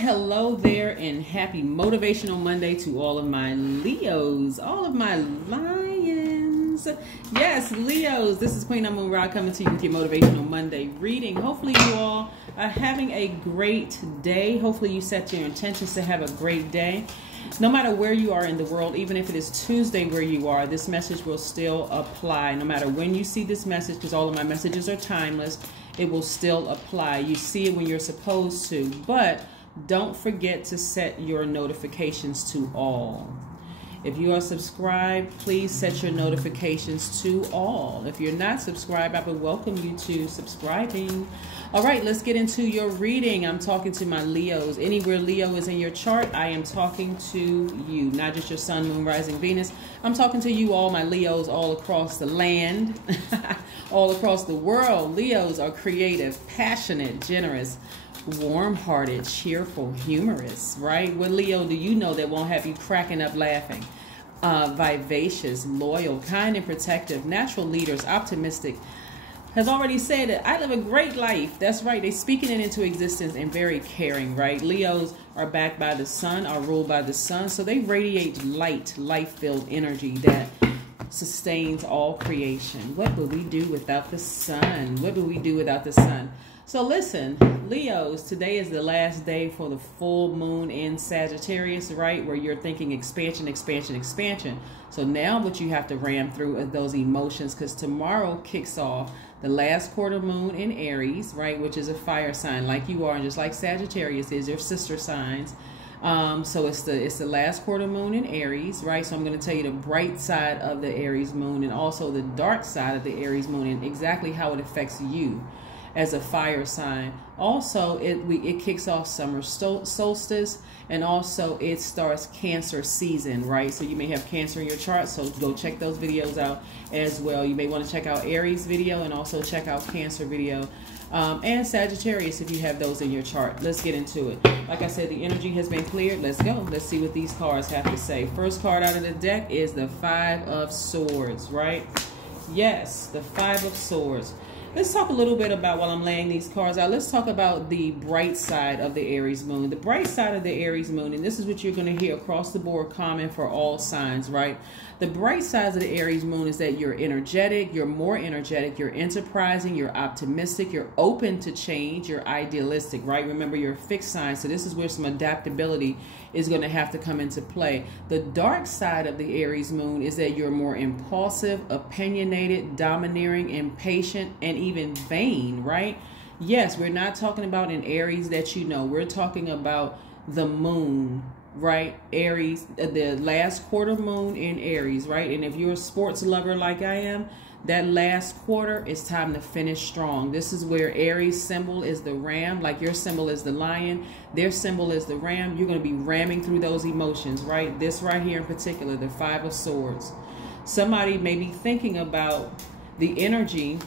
hello there, and happy Motivational Monday to all of my Leos, all of my lions. Yes, Leos, this is Queen Amun Ra coming to you with your Motivational Monday reading. Hopefully you all are having a great day. Hopefully you set your intentions to have a great day. No matter where you are in the world, even if it is Tuesday where you are, this message will still apply. No matter when you see this message, because all of my messages are timeless, it will still apply. You see it when you're supposed to, but don't forget to set your notifications to all. If you are subscribed, please set your notifications to all. If you're not subscribed, I would welcome you to subscribing. All right, let's get into your reading. I'm talking to my Leos. Anywhere Leo is in your chart, I am talking to you. Not just your sun, moon, rising, Venus. I'm talking to you all, my Leos, all across the land, all across the world. Leos are creative, passionate, generous, warm-hearted, cheerful, humorous, right? What Leo do you know that won't have you cracking up laughing? Vivacious, loyal, kind and protective, natural leaders, optimistic, has already said that I live a great life. That's right. They're speaking it into existence, and very caring, right? Leos are backed by the sun, are ruled by the sun. So they radiate light, life-filled energy that sustains all creation. What would we do without the sun? What would we do without the sun? So listen, Leos, today is the last day for the full moon in Sagittarius, right? Where you're thinking expansion, expansion, expansion. So now what you have to ram through are those emotions, because tomorrow kicks off the last quarter moon in Aries, right? Which is a fire sign like you are, and just like Sagittarius is, your sister signs. So it's the last quarter moon in Aries, right? So I'm going to tell you the bright side of the Aries moon and also the dark side of the Aries moon and exactly how it affects you as a fire sign. Also, it kicks off summer solstice, and also it starts Cancer season, right? So you may have Cancer in your chart, so go check those videos out as well. You may want to check out Aries video and also check out Cancer video, and Sagittarius if you have those in your chart. Let's get into it. Like I said, the energy has been cleared. Let's go. Let's see what these cards have to say. First card out of the deck is the Five of Swords, right? Yes, the Five of Swords. Let's talk a little bit about, while I'm laying these cards out, let's talk about the bright side of the Aries moon. The bright side of the Aries moon, and this is what you're going to hear across the board common for all signs, right? The bright side of the Aries moon is that you're energetic, you're more energetic, you're enterprising, you're optimistic, you're open to change, you're idealistic, right? Remember, you're a fixed sign, so this is where some adaptability is going to have to come into play. The dark side of the Aries moon is that you're more impulsive, opinionated, domineering, impatient, and even vain, right? Yes, we're not talking about an Aries that you know. We're talking about the moon, right? Aries, the last quarter moon in Aries, right? And if you're a sports lover like I am, that last quarter, it's time to finish strong. This is where Aries symbol is the ram, like your symbol is the lion, their symbol is the ram. You're going to be ramming through those emotions, right? This right here in particular, the Five of Swords. Somebody may be thinking about the energy.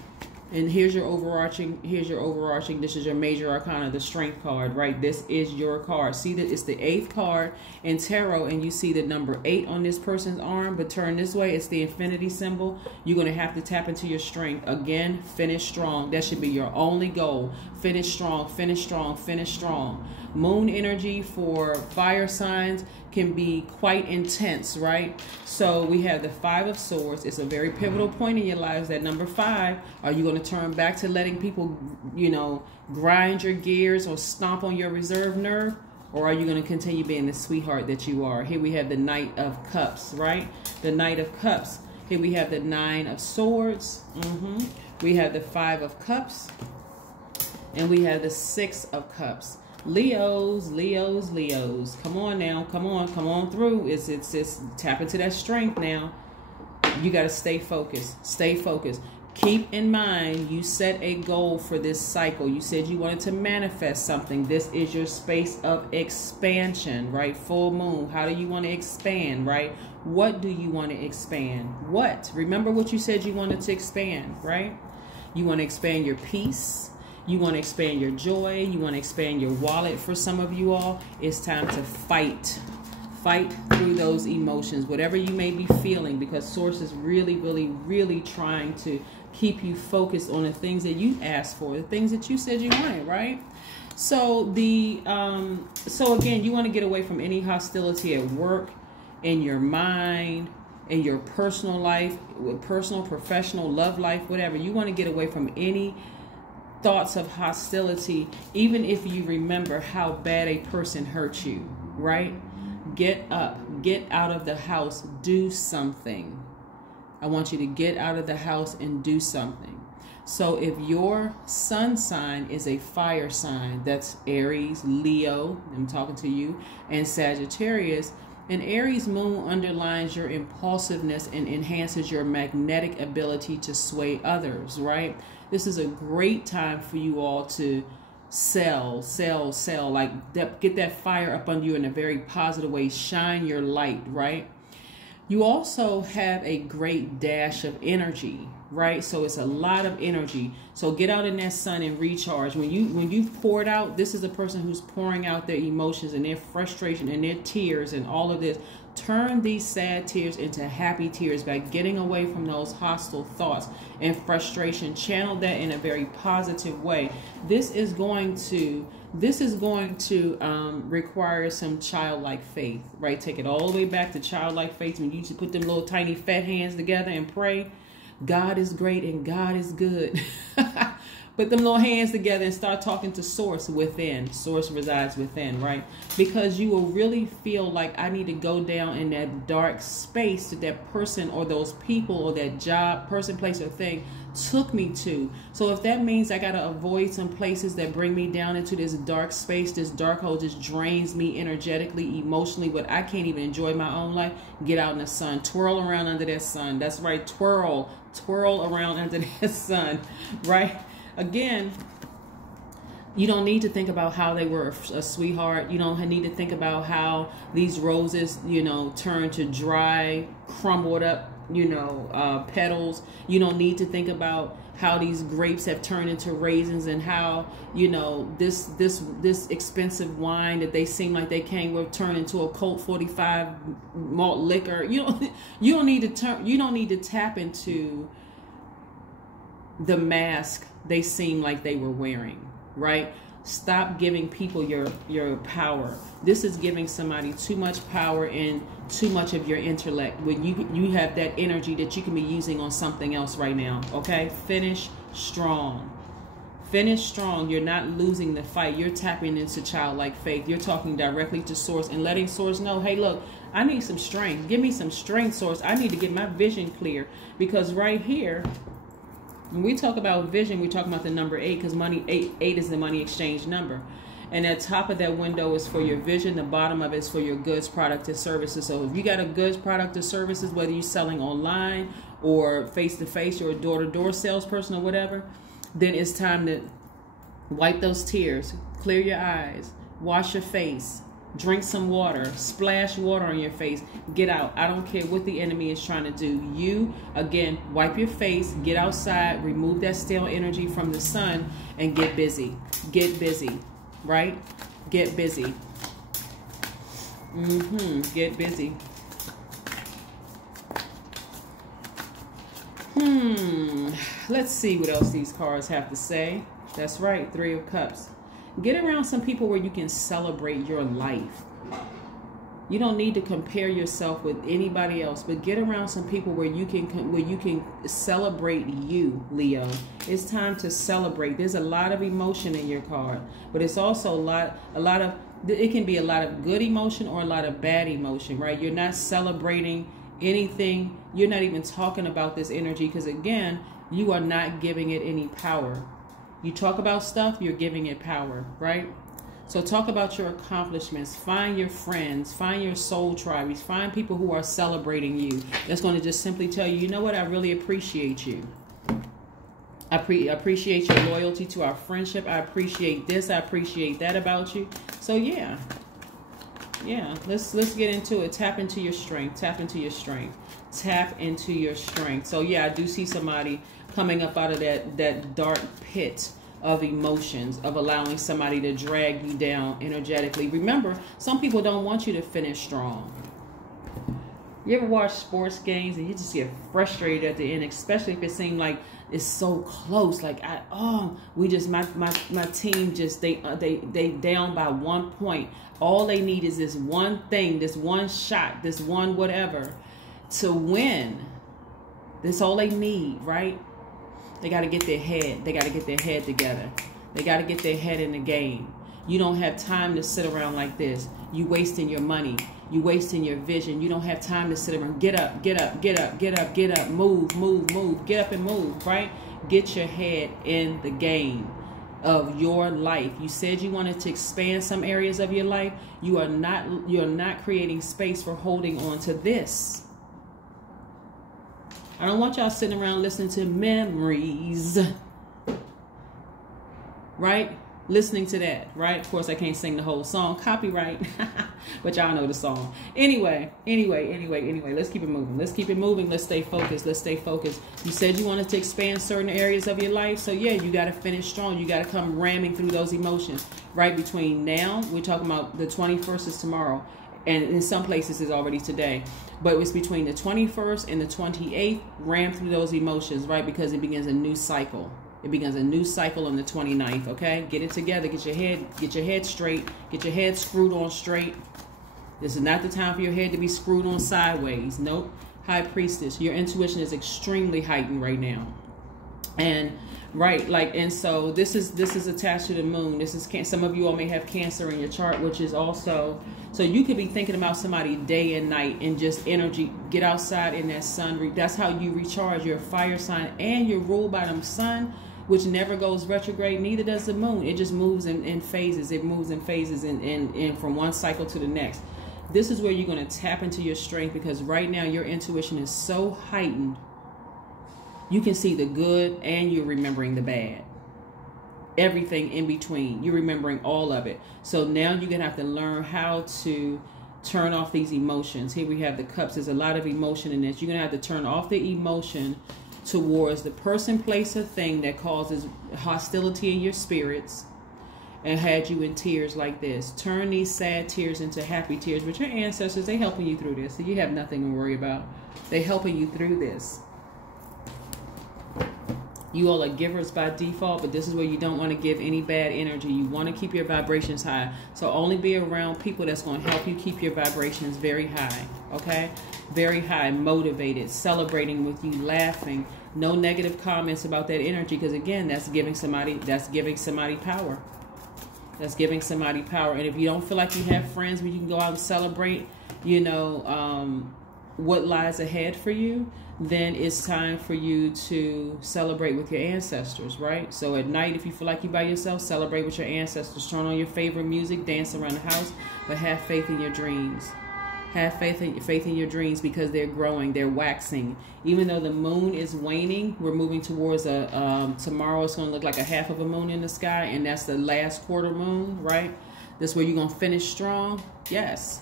And here's your overarching, this is your major arcana, the strength card, right? This is your card. See that it's the 8th card in tarot, and you see the number 8 on this person's arm, but turn this way, it's the infinity symbol. You're going to have to tap into your strength. Again, finish strong. That should be your only goal. Finish strong, finish strong, finish strong. Moon energy for fire signs can be quite intense, right? So we have the Five of Swords. It's a very pivotal point in your lives, that number 5. Are you going to turn back to letting people, you know, grind your gears or stomp on your reserve nerve? Or are you going to continue being the sweetheart that you are? Here we have the Knight of Cups, right? The Knight of Cups. Here we have the Nine of Swords. We have the Five of Cups. And we have the Six of Cups. Leos, Leos, Leos. Come on now. Come on through. It's tap into that strength now. You got to stay focused. Stay focused. Keep in mind, you set a goal for this cycle. You said you wanted to manifest something. This is your space of expansion, right? Full moon. How do you want to expand, right? What do you want to expand? What? Remember what you said you wanted to expand, right? You want to expand your peace. You want to expand your joy. You want to expand your wallet. For some of you all, it's time to fight. Fight through those emotions, whatever you may be feeling, because Source is really, really, really trying to keep you focused on the things that you asked for, the things that you said you wanted, right? So so again, you want to get away from any hostility at work, in your mind, in your personal life, with personal, professional, love life, whatever. You want to get away from any thoughts of hostility, even if you remember how bad a person hurt you, right? Get up, get out of the house, do something. I want you to get out of the house and do something. So if your sun sign is a fire sign, that's Aries, Leo, I'm talking to you, and Sagittarius, an Aries moon underlines your impulsiveness and enhances your magnetic ability to sway others, right? This is a great time for you all to sell, like get that fire up under you in a very positive way, shine your light, right? You also have a great dash of energy, right? So it's a lot of energy. So get out in that sun and recharge. When you've poured out, this is a person who's pouring out their emotions and their frustration and their tears and all of this. Turn these sad tears into happy tears by getting away from those hostile thoughts and frustration. Channel that in a very positive way. This is going to require some childlike faith, right? Take it all the way back to childlike faith. When you used to put them little tiny fat hands together and pray, God is great and God is good. Put them little hands together and start talking to Source within. Source resides within, right? Because you will really feel like I need to go down in that dark space that that person or those people or that job, person, place, or thing took me to. So if that means I got to avoid some places that bring me down into this dark space, this dark hole just drains me energetically, emotionally, but I can't even enjoy my own life, get out in the sun. Twirl around under that sun. That's right. Twirl around under that sun, right? Again, you don't need to think about how they were a sweetheart. You don't need to think about how these roses, turn to dry, crumbled up, petals. You don't need to think about how these grapes have turned into raisins and how, this expensive wine that they seem like they came with turned into a Colt 45 malt liquor. You don't need to tap into the mask they seem like they were wearing, right? Stop giving people your power. This is giving somebody too much power and too much of your intellect when you have that energy that you can be using on something else right now, okay? Finish strong. Finish strong. You're not losing the fight. You're tapping into childlike faith. You're talking directly to Source and letting Source know, hey, look, I need some strength. Give me some strength, Source. I need to get my vision clear, because right here, when we talk about vision, we talk about the number 8, because eight is the money exchange number. And at top of that window is for your vision. The bottom of it is for your goods, product, and services. So if you got a goods, product, or services, whether you're selling online or face-to-face, you're a door-to-door salesperson or whatever, then it's time to wipe those tears, clear your eyes, wash your face, drink some water, splash water on your face, get out. I don't care what the enemy is trying to do. You, again, wipe your face, get outside, remove that stale energy from the sun, and get busy. Get busy, right? Get busy. Get busy. Let's see what else these cards have to say. That's right, 3 of Cups. Get around some people where you can celebrate your life. You don't need to compare yourself with anybody else, but get around some people where you can celebrate you, Leo. It's time to celebrate. There's a lot of emotion in your card, but it's also it can be a lot of good emotion or a lot of bad emotion, right? You're not celebrating anything. You're not even talking about this energy, because again, you are not giving it any power. You talk about stuff, you're giving it power, right? So talk about your accomplishments. Find your friends. Find your soul tribes. Find people who are celebrating you. That's going to just simply tell you, you know what? I really appreciate you. I appreciate your loyalty to our friendship. I appreciate this. I appreciate that about you. So yeah. Let's get into it. Tap into your strength. Tap into your strength. Tap into your strength. So yeah, I do see somebody coming up out of that dark pit of emotions, of allowing somebody to drag you down energetically. Remember, some people don't want you to finish strong. You ever watch sports games and you just get frustrated at the end, especially if it seems like it's so close? Like, my team just, they down by 1 point. All they need is this one thing, this one shot, this one whatever to win. That's all they need, right? They got to get their head. They got to get their head together. They got to get their head in the game. You don't have time to sit around like this. You wasting your money. You wasting your vision. You don't have time to sit around. Get up, get up, get up, get up, get up. Move, move, move. Get up and move, right? Get your head in the game of your life. You said you wanted to expand some areas of your life. You're not creating space for holding on to this. I don't want y'all sitting around listening to memories. Right? Listening to that, right? Of course, I can't sing the whole song. Copyright. But y'all know the song. Anyway. Let's keep it moving. Let's keep it moving. Let's stay focused. Let's stay focused. You said you wanted to expand certain areas of your life. So, yeah, you got to finish strong. You got to come ramming through those emotions. Right between now, we're talking about the 21st is tomorrow. And in some places it's already today. But it's between the 21st and the 28th. Ram through those emotions, right? Because it begins a new cycle. It begins a new cycle on the 29th, okay? Get it together. Get your head straight. Get your head screwed on straight. This is not the time for your head to be screwed on sideways. Nope. High Priestess, your intuition is extremely heightened right now. And right, like, and so this is attached to the moon. This is, some of you all may have Cancer in your chart, which is also, so you could be thinking about somebody day and night and just energy. Get outside in that sun. That's how you recharge. You're a fire sign and you're ruled by the sun, which never goes retrograde. Neither does the moon. It just moves in phases. It moves in phases and from one cycle to the next. This is where you're going to tap into your strength, because right now your intuition is so heightened. You can see the good and you're remembering the bad. Everything in between. You're remembering all of it. So now you're going to have to learn how to turn off these emotions. Here we have the cups. There's a lot of emotion in this. You're going to have to turn off the emotion towards the person, place, or thing that causes hostility in your spirits and had you in tears like this. Turn these sad tears into happy tears. But your ancestors, they helping you through this. So you have nothing to worry about. They helping you through this. You all are givers by default, but this is where you don't want to give any bad energy. You want to keep your vibrations high. So only be around people that's going to help you keep your vibrations very high, okay? Very high, motivated, celebrating with you, laughing. No negative comments about that energy, because again, that's giving somebody power. That's giving somebody power. And if you don't feel like you have friends where you can go out and celebrate, you know, what lies ahead for you, then it's time for you to celebrate with your ancestors, right? So at night, if you feel like you're by yourself, celebrate with your ancestors. Turn on your favorite music, dance around the house, but have faith in your dreams. Have faith in your dreams, because they're growing, they're waxing. Even though the moon is waning, we're moving towards tomorrow it's going to look like a half of a moon in the sky, and that's the last quarter moon, right? That's where you're going to finish strong. Yes.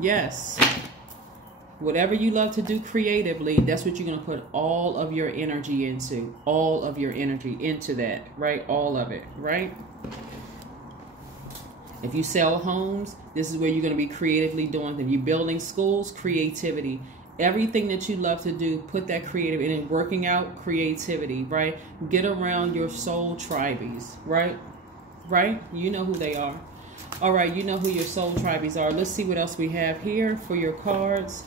Yes. Whatever you love to do creatively, that's what you're going to put all of your energy into. All of your energy into that, right? All of it, right? If you sell homes, this is where you're going to be creatively doing. If you're building schools, creativity. Everything that you love to do, put that creative in it. Working out, creativity, right? Get around your soul tribes, right? Right? You know who they are. All right, you know who your soul tribes are. Let's see what else we have here for your cards,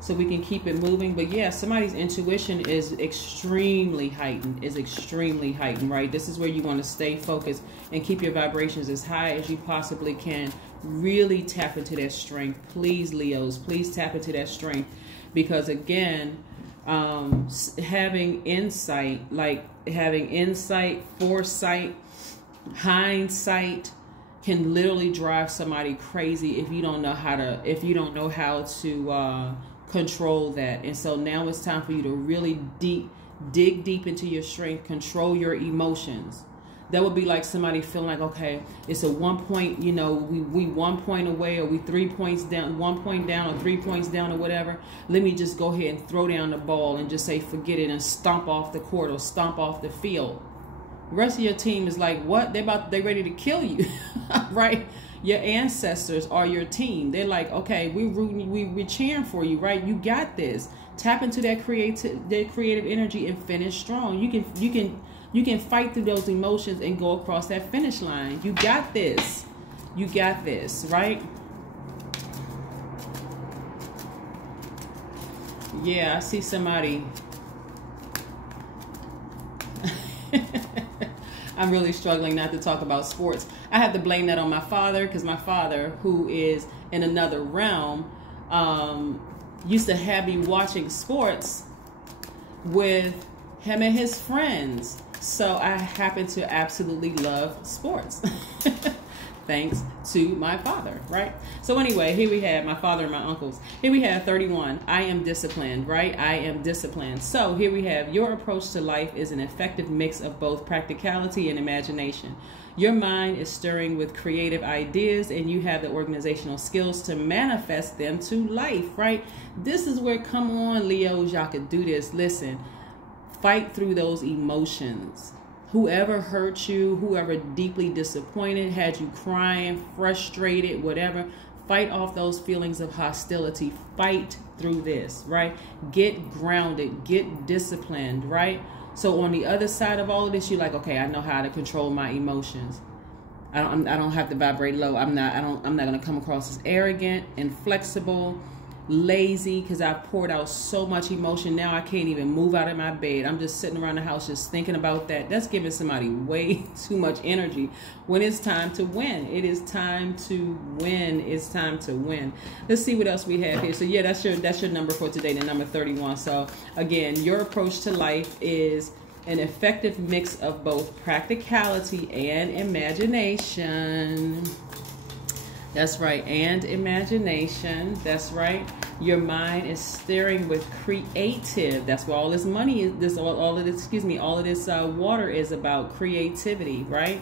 so we can keep it moving. But yeah, somebody's intuition is extremely heightened, right? This is where you want to stay focused and keep your vibrations as high as you possibly can. Really tap into that strength. Please, Leos, please tap into that strength. Because again, having insight, foresight, hindsight, can literally drive somebody crazy if you don't know how to control that. And so now it's time for you to really dig deep into your strength, control your emotions. That would be like somebody feeling like, okay, it's a 1 point, you know, we 1 point away, or we 3 points down, 1 point down, or 3 points down, or whatever. Let me just go ahead and throw down the ball and just say forget it, and stomp off the court or stomp off the field. The rest of your team is like, what? They're ready to kill you, right? Your ancestors are your team. They're like, okay, we're rooting, we're cheering for you, right? You got this. Tap into that creative energy and finish strong. You can fight through those emotions and go across that finish line. You got this. You got this, right? Yeah, I see somebody. I'm really struggling not to talk about sports. I have to blame that on my father, because my father, who is in another realm, used to have me watching sports with him and his friends. So I happen to absolutely love sports. Thanks to my father, right? So anyway, here we have my father and my uncles. Here we have 31. I am disciplined, right? I am disciplined. So here we have your approach to life is an effective mix of both practicality and imagination. Your mind is stirring with creative ideas and you have the organizational skills to manifest them to life, right? This is where, come on, Leos, y'all could do this. Listen, fight through those emotions. Whoever hurt you, whoever deeply disappointed, had you crying, frustrated, whatever, fight off those feelings of hostility. Fight through this, right? Get grounded, get disciplined, right? So on the other side of all of this, you're like, okay, I know how to control my emotions. I don't have to vibrate low. I'm not going to come across as arrogant, inflexible, lazy, because I've poured out so much emotion. Now I can't even move out of my bed. I'm just sitting around the house just thinking about that. That's giving somebody way too much energy when it's time to win. It is time to win. It's time to win. Let's see what else we have here. So yeah, that's your number for today, the number 31. So again, your approach to life is an effective mix of both practicality and imagination. That's right, and imagination. That's right. Your mind is stirring with creative. That's what all this money is. All of this water is about creativity, right?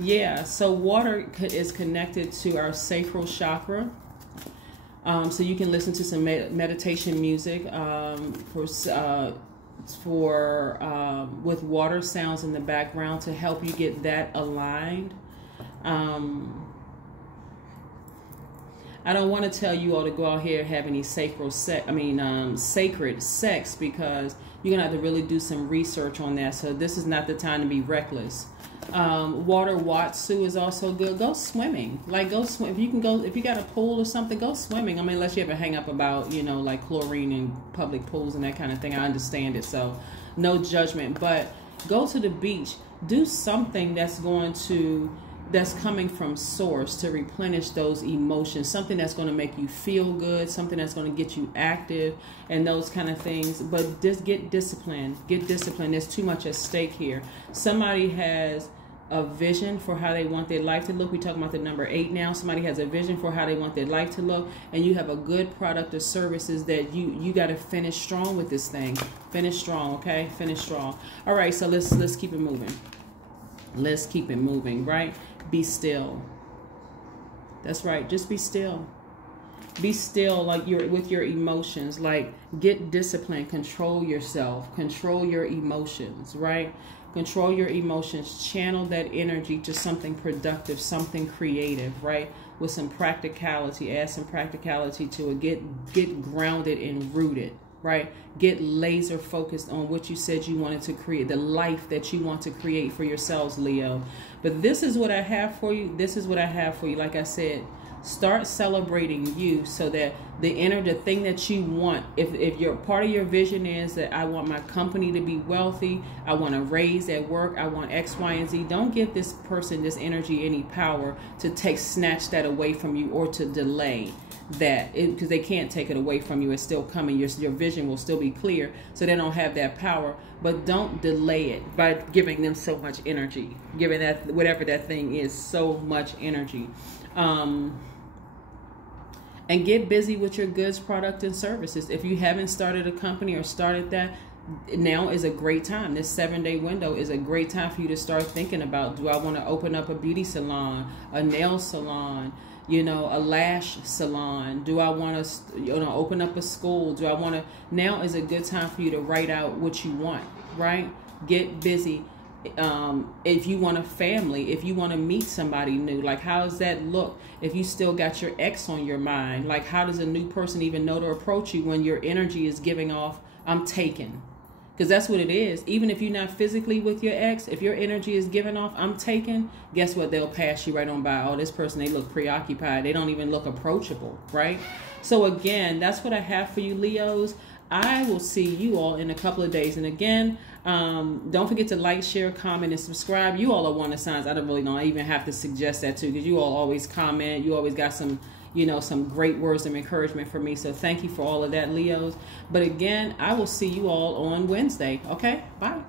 Yeah. So water is connected to our sacral chakra. So you can listen to some meditation music with water sounds in the background to help you get that aligned. I don't want to tell you all to go out here and have any sacred sex, because you're going to have to really do some research on that. So this is not the time to be reckless. Water Watsu is also good. Go swimming. Like, go swim. If you got a pool or something, go swimming. I mean, unless you ever hang up about, like chlorine in public pools and that kind of thing. I understand it. So no judgment, but go to the beach. Do something that's coming from source to replenish those emotions, something that's going to make you feel good, something that's going to get you active and those kind of things. But just get disciplined. There's too much at stake here. Somebody has a vision for how they want their life to look. We're talking about the number 8 now. Somebody has a vision for how they want their life to look, and you have a good product or services that you got to finish strong with this thing. Finish strong, okay? Finish strong. All right, so let's keep it moving. Let's keep it moving, right? Be still. That's right. Just be still. Be still, like you're with your emotions. Like, get disciplined. Control yourself. Control your emotions, right? Control your emotions. Channel that energy to something productive, something creative, right? With some practicality. Add some practicality to it. Get grounded and rooted. Right? Get laser focused on what you said you wanted to create, the life that you want to create for yourselves, Leo. But this is what I have for you. This is what I have for you. Like I said, start celebrating you so that the thing that you want, if your part of your vision is that I want my company to be wealthy, I want to raise at work, I want X, Y, and Z, don't give this person, this energy, any power to snatch that away from you or to delay that, because they can't take it away from you. It's still coming. Your vision will still be clear, so they don't have that power. But don't delay it by giving them so much energy, giving that whatever that thing is so much energy. And get busy with your goods, product, and services. If you haven't started a company or started that, now is a great time. This 7-day window is a great time for you to start thinking about, do I want to open up a beauty salon, a nail salon, a lash salon? Do I want to, open up a school? Do I want to? Now is a good time for you to write out what you want, right? Get busy. If you want a family, if you want to meet somebody new, like how does that look? If you still got your ex on your mind, like how does a new person even know to approach you when your energy is giving off, I'm taken? Because that's what it is. Even if you're not physically with your ex, if your energy is giving off, I'm taken, guess what? They'll pass you right on by. Oh, this person, they look preoccupied. They don't even look approachable, right? So again, that's what I have for you, Leos. I will see you all in a couple of days. And again, don't forget to like, share, comment, and subscribe. You all are one of signs. I don't really know. I even have to suggest that too, because you all always comment. You always got some, you know, some great words of encouragement for me. So thank you for all of that, Leos. But again, I will see you all on Wednesday. Okay, bye.